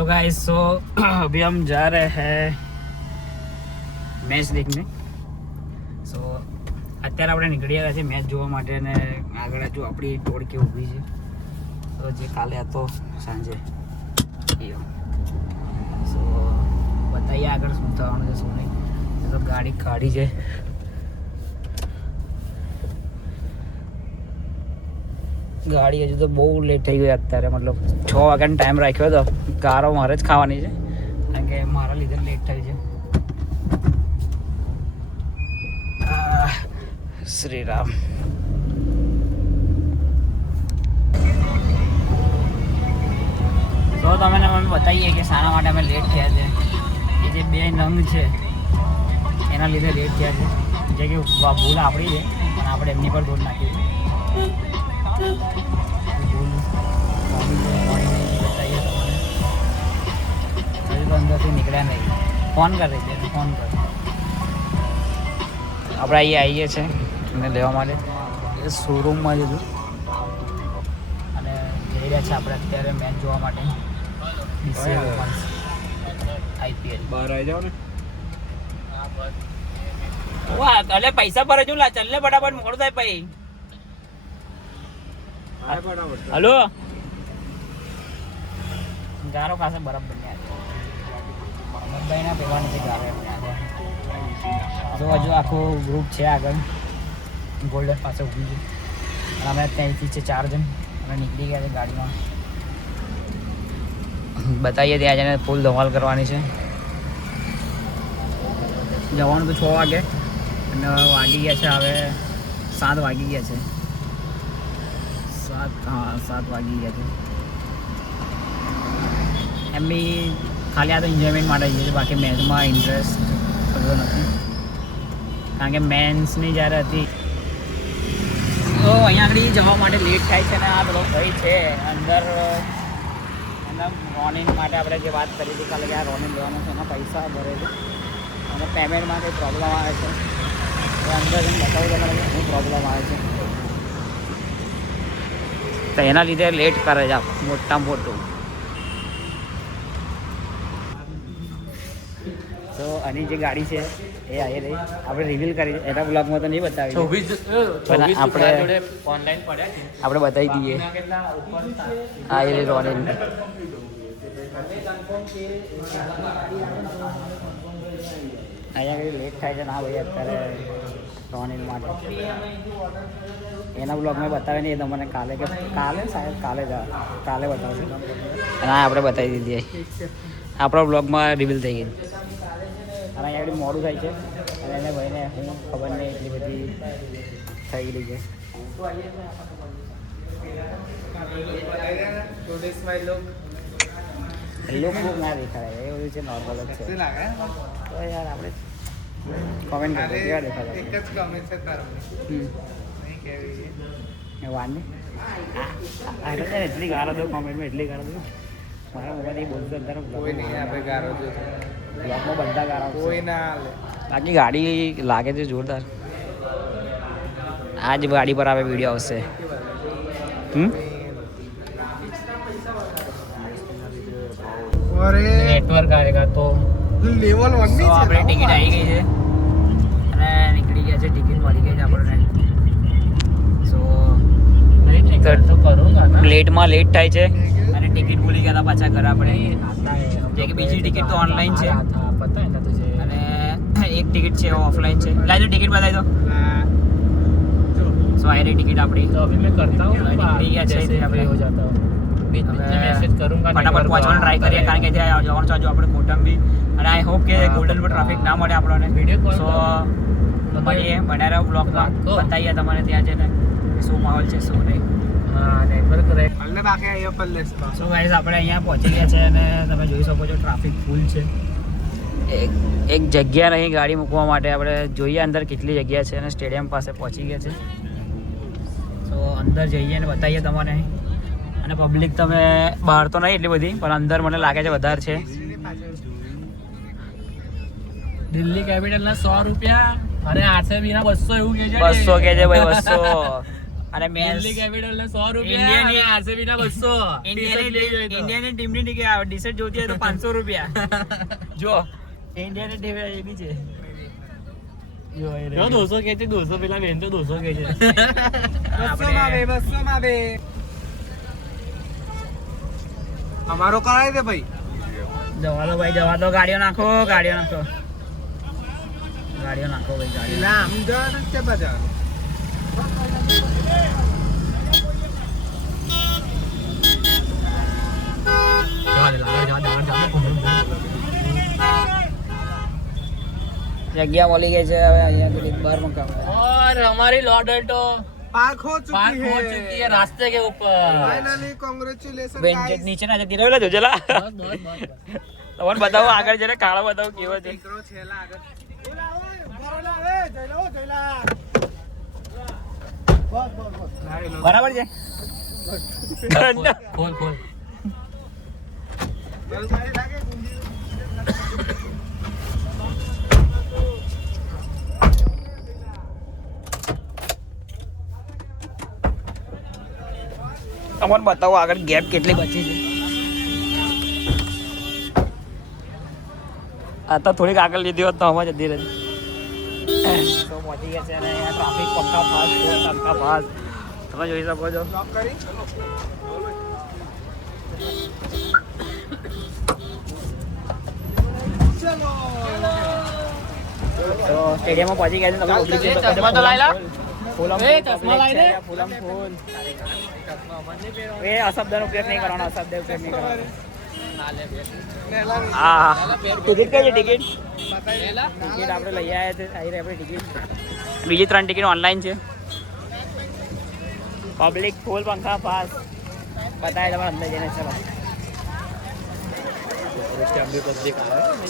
Hello guys, सो अभी हम जा रहे हैं मैच देखने. સો અત્યારે આપણે નીકળી ગયા છીએ મેચ જોવા માટે અને આગળ જો આપણી ટોળકી ઊભી છે તો જે કાલે હતો સાંજે સો બતાવીએ આગળ શું થવાનું છે શું નહીં. તો ગાડી કાઢી છે. ગાડી હજુ તો બહુ લેટ થઈ ગઈ અત્યારે, મતલબ 6 વાગ્યાનો ટાઈમ રાખ્યો હતો. ગારો મારે જ ખાવાની છે કારણ કે મારા લીધે લેટ થઈ છે. શ્રી રામ. તો તમે અમે બતાવીએ કે શાના માટે અમે લેટ થયા છે. એ જે 2 નંગ છે એના લીધે લેટ થયા છે, જે કે ભૂલ આપણી છે અને આપણે એમની પર દોડ નાખી છે. અંદરથી નીકળ્યા નહીં. ફોન કરે છે, ફોન કર. આપણે અહીંયા આવીએ છીએ એને લેવા માટે. એ શોરૂમમાં જ હતું અને જઈ રહ્યા છે આપણે અત્યારે મેચ જોવા માટે. IPL બહાર આવી જાઓ ને. વાહ, અલે પૈસા પર હજુ લા. ચાલ ને ફટાફટ મોડું થાય પછી. હલો, ગારો પાસે બરફ બન્યા છે. મોહમ્મદભાઈ ના પીવા નથી ગારો એમને. જો હજુ આખું ગ્રુપ છે આગળ ગોલ્ડન પાસે ઊભી છે અને અમે ત્યાંથી છે 4 જણ અમે નીકળી ગયા છે ગાડીમાં. બતાવીએ ત્યાં જઈને ફૂલ ધમાલ કરવાની છે. જવાનું તો 6 વાગે અને વાગી ગયા છે હવે 7 વાગી ગયા છે. 7 વાગી ગયા છે. એમ બી ખાલી આ તો એન્જોયમેન્ટ માટે જઈએ છીએ, બાકી મેચમાં ઇન્ટરેસ્ટ થતો નથી કારણ કે મેન્સની જ્યારે હતી તો અહીંયા આગળ જવા માટે લેટ થાય છે. અને આ બધો ભાઈ છે અંદર એના રોનિન માટે આપણે જે વાત કરી હતી કાલે કે આ રોનિન લેવાનું છે, એના પૈસા ભરે છે અને પેમેન્ટમાં કંઈ પ્રોબ્લેમ આવે છે તો અંદર જઈને બતાવું તમારે શું પ્રોબ્લેમ આવે છે. તો એના લીધે લેટ કરે છે મોટા મોટું. તો આની જે ગાડી છે એ આવી રહી આપણે રિવીલ કરી એના બ્લોગમાં તો નહીં બતાવી, આપણે ઓનલાઈન પડ્યા છે આપણે બતાવી દઈએ. હા એ રોનિલ અહીંયા લેટ થાય છે ના ભાઈ અત્યારે રોનિલ માટે. એના બ્લોગમાં બતાવે નહીં, એ તમને કાલે સાહેબ કાલે બતાવશે અને આપણે બતાવી દીધી. આપણા બ્લોગમાં રિવીલ થઈ ગઈ અને અહીંયા આગળ મોડું થાય છે અને એને ભાઈને હું ખબર નહીં એટલી બધી થઈ ગઈ છે. લોક ના દેખાય એ બધું છે, નોર્મલ જ છે. તો યાર આપણે કોમેન્ટ કરીએ કેવા દેખાય વાંધે એટલી ગાળો દો કોમેન્ટમાં, એટલી ગાળો દો. મારા મોબાઈલ બોલતો અત્યારે બ્લોગમાં બધા ગાળો કોઈ ના. બાકી ગાડી લાગે છે જોરદાર. આ જ ગાડી પર આવે વિડીયો આવશે. નેટવર્ક આવેગા તો લેવલ 1 ની આપણે ટિકિટ આવી ગઈ છે અને નીકળી ગયા છે. ટિકિટ મળી ગઈ છે આપણને. સો પ્લેટમાં લેટ થાય છે અને ટિકિટ ભૂલી ગયા હતા પાછા ઘરે આપણે. જે કે બીજી ટિકિટ તો ઓનલાઈન છે અને એક ટિકિટ છે ઓફલાઈન છે. લાજો ટિકિટ બતાવી દો. સો આ રહી ટિકિટ આપણી. તો અભી મેં કરતા હું નીકળી ગયા છે આપણે. હો જાતા હું મેસેજ કरूंगा. ફટાફટ પહોંચવાનો ટ્રાય કરીએ કારણ કે ત્યાં જવાનું છે આપણે કોટંબી અને આઈ હોપ કે ગોલ્ડન પર ટ્રાફિક ના મળે આપણને. સો મળીએ બનારા બ્લોગમાં બતાવીએ તમને ત્યાં જઈને શું માહોલ છે શું નહીં. સો ગાઈસ આપણે અહીંયા પહોંચી ગયા છે અને તમે જોઈ શકો છો ટ્રાફિક ફૂલ છે. એક જગ્યા નહીં ગાડી મૂકવા માટે. આપણે જોઈએ અંદર કેટલી જગ્યા છે અને સ્ટેડિયમ પાસે પહોંચી ગયા છે. સો અંદર જઈએ અને બતાવીએ તમને. અને પબ્લિક તમે બહાર તો નહીં એટલી બધી પણ અંદર મને લાગે છે વધારે છે. દિલ્હી કેપિટલના 100 રૂપિયા અને RCB ના 200 એવું કે છે. 200 કે છે ભાઈ, 200. અને મેચ દિલ્હી કેપિટલ ને 100 રૂપિયા અને આરસીબી ના 200. ઇન્ડિયાની ટીમની ટિકિટ ડીસેટ જોતી હોય તો 500 રૂપિયા. જો ઇન્ડિયાની ટીમ એ બી છે. જો 200 કે છે 200 પેલા બેન તો 200 કે છે. 200 માં બે અમારો કરાય દે ભાઈ. જવા દો ભાઈ, જવા દો. ગાડીઓ નાખો ભાઈ, ગાડીઓ. એટલે આમ જવાનું છે બધા. જગ્યા મળી ગઈ છે હવે અહીંયા પેલી બાર મકામ. और हमारी लॉर्डर तो पार्क हो पार्क चुकी हो है चुकी है रास्ते के ऊपर. Finally congratulation vantage guys. નીચે ના જતી રહેલા જોજેલા. बहुत बहुत बहुत તમને બતાવો આગળ જઈને કાળો બતાવો કેવો છે. દીકરો છેલા આગળ. ઓલા ઓય બરોલા એ જયલા. બસ. બરાબર છે. खोल खोल. જલસારી લાગે ગુંજી. તમને બતાવો આગળ ગેપ કેટલી બચી છે. આ તો થોડીક આગળ લીધી હોત તો આમાં જતી રહી. તો પહોંચી ગયા છે અને અહીંયા ટ્રાફિક પક્કા ફાસ્ટ. તમે જોઈ શકો છો. લોક કરી. ચલો. તો સ્ટેડિયમમાં પહોંચી ગયા છે. તમે પબ્લિક જોઈ શકો છો. ચશ્મા તો લાઈ લા. ફૂલમ એ ચશ્મા લાઈ દે. ફૂલમ. એ અશબ્દનો ઉપયોગ નહીં કરવાનો. હા, ટિકિટ કઈ છે? ટિકિટ આપણે લઈ આવ્યા છે. આવી રહી આપણી ટિકિટ. બીજી 3 ટિકિટ ઓનલાઈન છે. પબ્લિક ફૂલ, પંખા પાસ બતાવે તમારે અંદર જઈને. ચલો.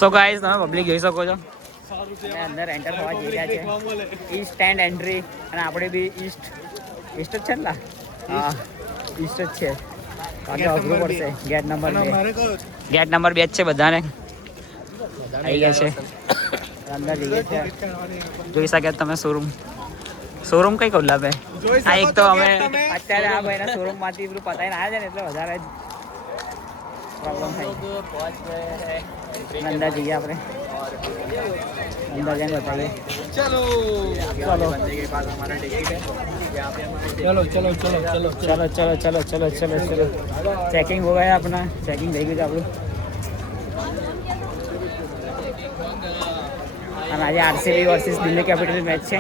સો ગાઈસ, તમે પબ્લિક જોઈ શકો છો. અને અંદર એન્ટર થવા જઈ રહ્યા છે. East and entry. અને આપણે બી ઈસ્ટ જ છે ને? હા, ઈસ્ટ જ છે. બાકી અઘરું પડશે. ગેટ નંબર 2 જ છે. બધાને આવી ગયા છે. અંદર જઈએ છે. જોઈ શકે તમે શોરૂમ કઈ ખોલા બે. આ એક તો અમે અત્યારે આ ભાઈના શોરૂમ માંથી પેલું પતાવીને આવ્યા છે ને એટલે વધારે જ પ્રોબ્લેમ થાય. અંદર જઈએ આપણે. અંદર જઈને બતાવીએ. चलो चेकिंग हो गया अपना. चेकिंग થઈ ગયું આપણું. અને આજે RCB versus Delhi capital match છે.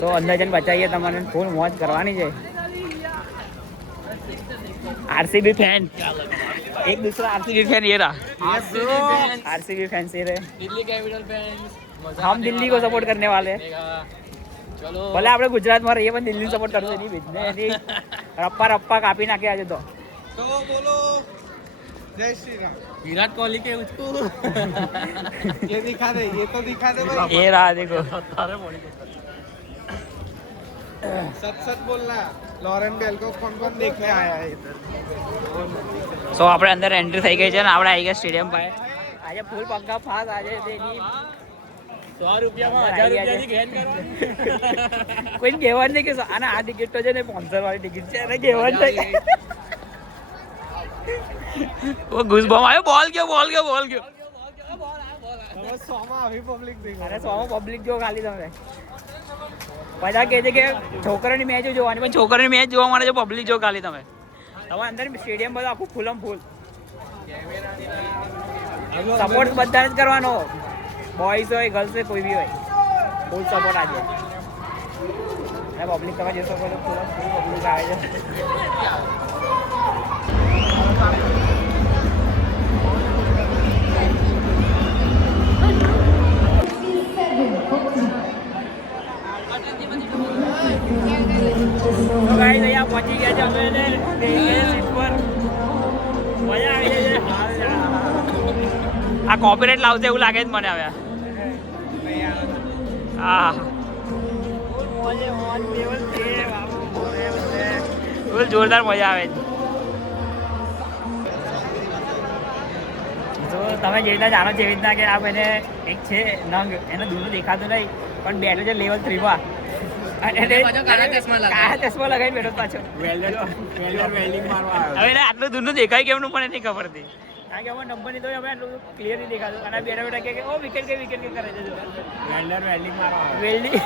તો અંદર જઈને બચાવીએ. તમારે ફૂલ મોજ કરવાની છે. आरसीबी फैन, एक दूसरा आरसीबी फैन ये रहा. आरसीबी फैन से रहे. Delhi capital fans. हम दिल्ली को सपोर्ट करने वाले हैं. चलो. ભલે આપણે ગુજરાતમાં રહીએ પણ દિલ્હી સપોર્ટ કરશે નહીં. રપ્પા કાપી નાખે આજે તો. तो बोलो जय श्री राम. विराट कोहली के उसको ये दिखा दे, ये तो दिखा दे भाई. એ रहा देखो. सच सच बोलना. लॉरेन बेल को कौन कौन देखने आया है इधर? સો આપણે અંદર એન્ટ્રી થઈ ગઈ છે ને આપણે આવી ગયા સ્ટેડિયમ પાસે. આજે ફૂલ પંખા ફાસ. આજે તેની 100 રૂપિયામાં 1000 રૂપિયાની ગેન કરવાની. કોઈને કહેવાનું નહીં કે આને આ ટિકિટ તો છે ને સ્પોન્સર વાળી ટિકિટ છે. એને કહેવાનું નહીં. वो घुसबम आयो. बॉल गयो. હવે 100 માં આવી પબ્લિક દેખો. અરે 100 માં પબ્લિક જો ખાલી તમે બધા કહે છે કે છોકરાની મેચ જોવાની પણ છોકરાની મેચ જોવા માટે જો પબ્લિક જો ખાલી તમે અંદર સ્ટેડિયમ બધું આખું ફૂલમ ફૂલ. સપોર્ટ બધાને જ કરવાનો. બોયઝ હોય, ગર્લ્સ હોય, કોઈ બી હોય. ફૂલ સપોર્ટ આજે. અને પબ્લિક તમે જોશો ફૂલ પબ્લિક આવે છે. તો ગાઈસ અહીંયા પહોંચી ગયા છે અમે ને સીટ પર. મજા આવી જાય છે. આ કોપીરાઇટ લાવશે એવું લાગે જ મને હવે. હા, ફૂલ જોરદાર મજા આવે છે. તો તમે જે રીતના જાણો છો એવી રીતના કે આ ભાઈને એક છે નંગ, એને દૂર દેખાતું નહીં પણ બેઠો છે લેવલ 3 માં. કાળા ચશ્મા લગાવીને બેઠો પાછો વેલ્ડિંગ મારવા આવ્યો. હવે એને આટલું દૂરનું દેખાય કેમનું પણ નથી ખબર હતી કારણ કે અમારે નંબર નહીં તો અમે આટલું ક્લિયર નહીં દેખાતું અને બેઠા બેઠા કે ઓ વિકેટ કે કરે છે જો વેલ્ડિંગ મારવા આવ્યો. વેલ્ડી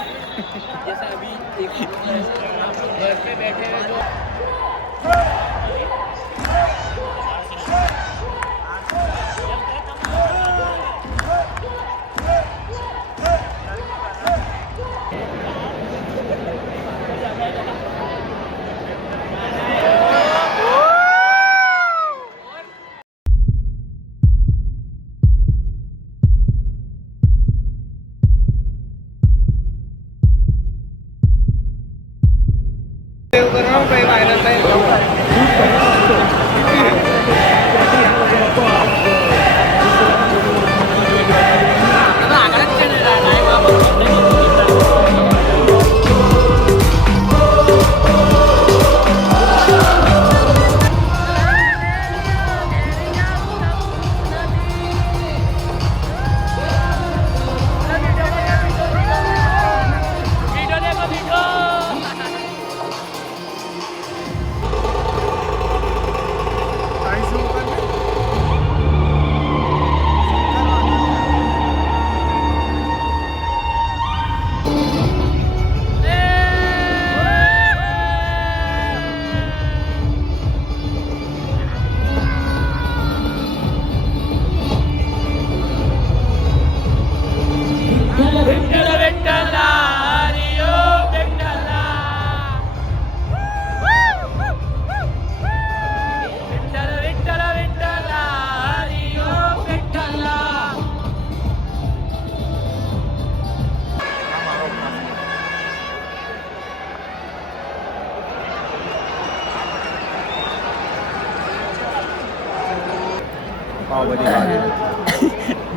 એવું કરવાનું ભાઈ વાયરલ થાય પાવભાજી ખાધી.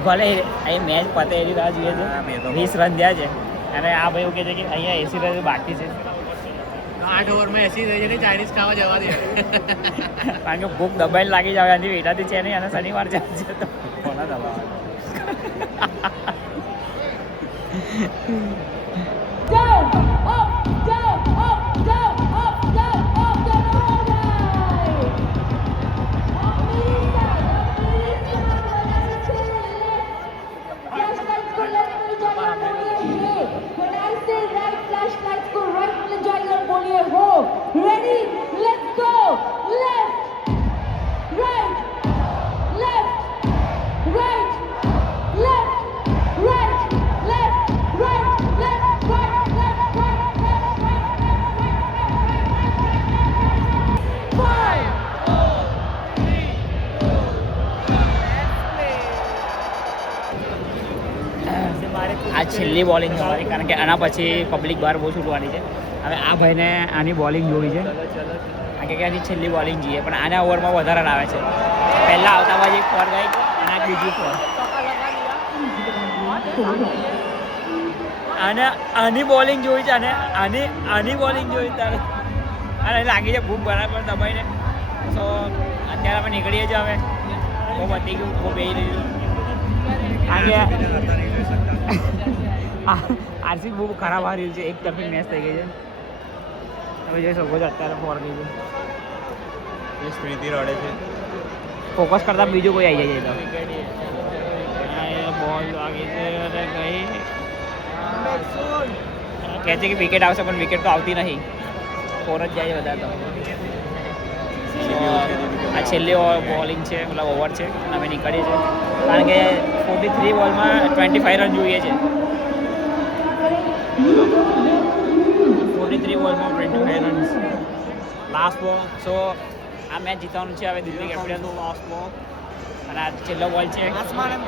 ભલે અહીં મેચ પતે એની રાહ જોઈએ છે મેં તો 20 રન થયા છે અને આ ભાઈ એવું કહે છે કે અહીંયા 80 રન બાકી છે 8 ઓવરમાં 80 થઈ જાય ચાઇનીઝ ખાવા જવા દે. કારણ કે ભૂખ દબાઈને લાગી જાય આની વેટાથી છે નહીં અને શનિવાર જાય છે તો કોના દબાવ? Down, up, down, up, down, up, down, up, down, all right. Flashlights go left, बोलिए. When I say right, flashlights go right, बोलिए हो. Ready? Let's go. Left, right, left, right, left, right, left, right, left, right, left, right, left, right, left, right. 5. આ છેલ્લી bowling છે મારી કારણ કે આના પછી પબ્લિક બહાર બહુ છૂટવાની છે હવે આ ભાઈને આની બોલિંગ જોવી છે કારણ કે આની છેલ્લી બોલિંગ જોઈએ પણ આના ઓવરમાં વધારે રન આવે છે પહેલાં આવતા બાજુ એક ફોર ગઈ અને આ બીજી ફોર અને આની બોલિંગ જોઈ છે અને આની બોલિંગ જોઈ તારે અને લાગી છે ભૂખ બરાબર દબાઈને તો અત્યારે અમે નીકળીએ છીએ હવે બહુ બધી ગયું બહુ બેસી રહ્યું આજે આરસી બહુ ખરાબ હાર્યું છે એક તરફી મેચ થઈ ગઈ છે તમે જોઈ શકો છો અત્યારે ફોર ગઈ છે સ્મૃતિ રડે છે. ફોકસ કરતાં બીજું કોઈ આવી જાય તો બોલ વાગી છે અને ગઈ કહે છે કે વિકેટ આવશે પણ વિકેટ તો આવતી નહીં ફોર જ જાય છે વધારે તો આ છેલ્લી બોલિંગ છે મતલબ ઓવર છે અને અમે નીકળીએ છીએ કારણ કે 43 બોલમાં 25 રન જોઈએ છે 43 બોલમાં 25 રન લાસ્ટ બોલ સો આ મેચ જીતવાનું છે હવે દિલ્હી કેપિટલ્સનું લાસ્ટ બોલ અને આ છેલ્લો બોલ છે પાસમાં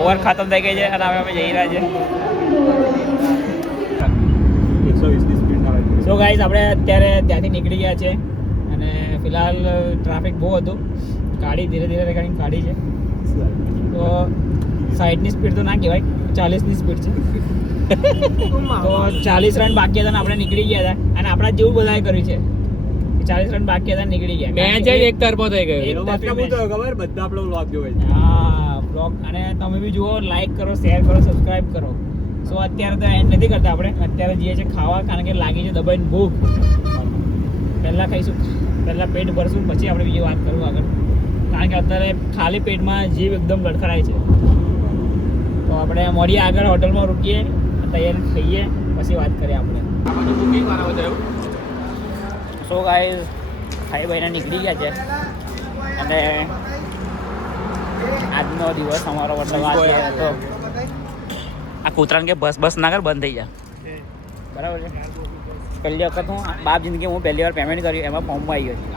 ઓવર ખતમ થઈ ગઈ છે અને હવે અમે જઈ રહ્યા છીએ 120 ની સ્પીડમાં આવી. સો ગાઈઝ આપણે અત્યારે ત્યાંથી નીકળી ગયા છે અને ફિલહાલ ટ્રાફિક બહુ હતું ગાડી ધીરે ધીરે ગાડી કાઢી છે તો 60ની સ્પીડ તો ના કહેવાય 40ની સ્પીડ છે તો 40 રન બાકી હતા અને આપણે નીકળી ગયા હતા અને આપણા જેવું બધાએ કર્યું છે 40 રન બાકી હતા નીકળી ગયા. મેચ જ એક તરફો થઈ ગયો. એક તરફી match. ખબર બધા આપણો વ્લોગ જોવે છે. હા બ્લોગ અને તમે બી જુઓ, લાઈક કરો, શેર કરો, સબસ્ક્રાઇબ કરો. સો અત્યારે તો એન્ડ નથી કરતા આપણે, અત્યારે જઈએ છે ખાવા, કારણ કે લાગી છે દબાઈને ભૂખ. પહેલા ખાઈશું, પહેલા પેટ ભરશું, પછી આપણે બીજી વાત કરું આગળ, કારણ કે અત્યારે ખાલી પેટમાં જીવ એકદમ લડખડાય છે. તો આપણે મળીએ આગળ, હોટલમાં રૂકીએ, તૈયાર થઈએ, પછી વાત કરીએ આપણે. આ બધું બુકિંગ કરાવો છે એવું? સો ગાઈઝ ભાઈ બહેના નીકળી ગયા છે અને આજનો દિવસ અમારો મતલબ આ હતો. આ કૂતરાને કે બસ ના કર, બંધ થઈ જા, બરાબર છે. પહેલી વખત હું બાપ જિંદગી હું પહેલી વાર પેમેન્ટ કર્યું, એમાં ફોર્મમાં આવી ગયો છે.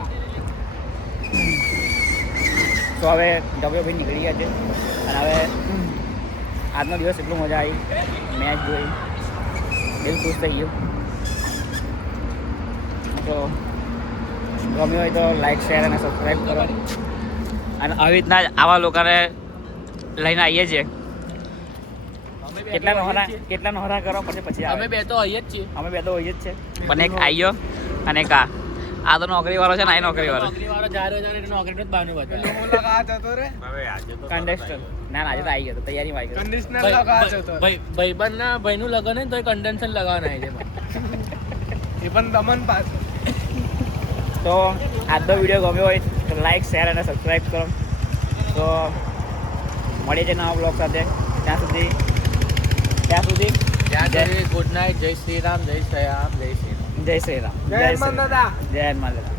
તો હવે ભાઈ નીકળી ગયા છે અને હવે આજનો દિવસ એટલું મજા આવી, મેચ જોઈ, દિલ ખુશ થઈ ગયું. તો ગમ્યું હોય તો લાઈક, શેર અને સબસ્ક્રાઈબ કરો. અને આવી રીતના જ આવા લોકોને લઈને આવીએ છીએ. કેટલા નોહરા કરો પછી અમે બે તો અહીંયા જ છીએ. અમે બે તો હોઈએ જ છે, પણ એક આઈયો અને એક આ તો નોકરી વાળો છે ને, આ નોકરી વાળો નોકરીવાળો જ્યારે એટલે નોકરીનું જ બહાનું બતાવે. કન્ટેસ્ટર. ના આજે તો આવી ગયો, તૈયારીમાં આવી ગયો. કંડિશનર લગા જતો ભાઈબંધના ભાઈનું લગન હોય ને તો કન્ડેન્સર લગાવવાના છે એમાં. એ પણ દમન પાછું. તો આજનો વિડીયો ગમ્યો હોય તો લાઈક, શેર અને સબસ્ક્રાઈબ કરો. તો મળીએ છે નવા બ્લોગ સાથે. ત્યાં સુધી ગુડ નાઇટ. જય શ્રી રામ, જય શ્રી રામ, જય શ્રી રામ. જય શ્રી રામ, જય હનુમાન દાદા. જય હનુમાન દાદા.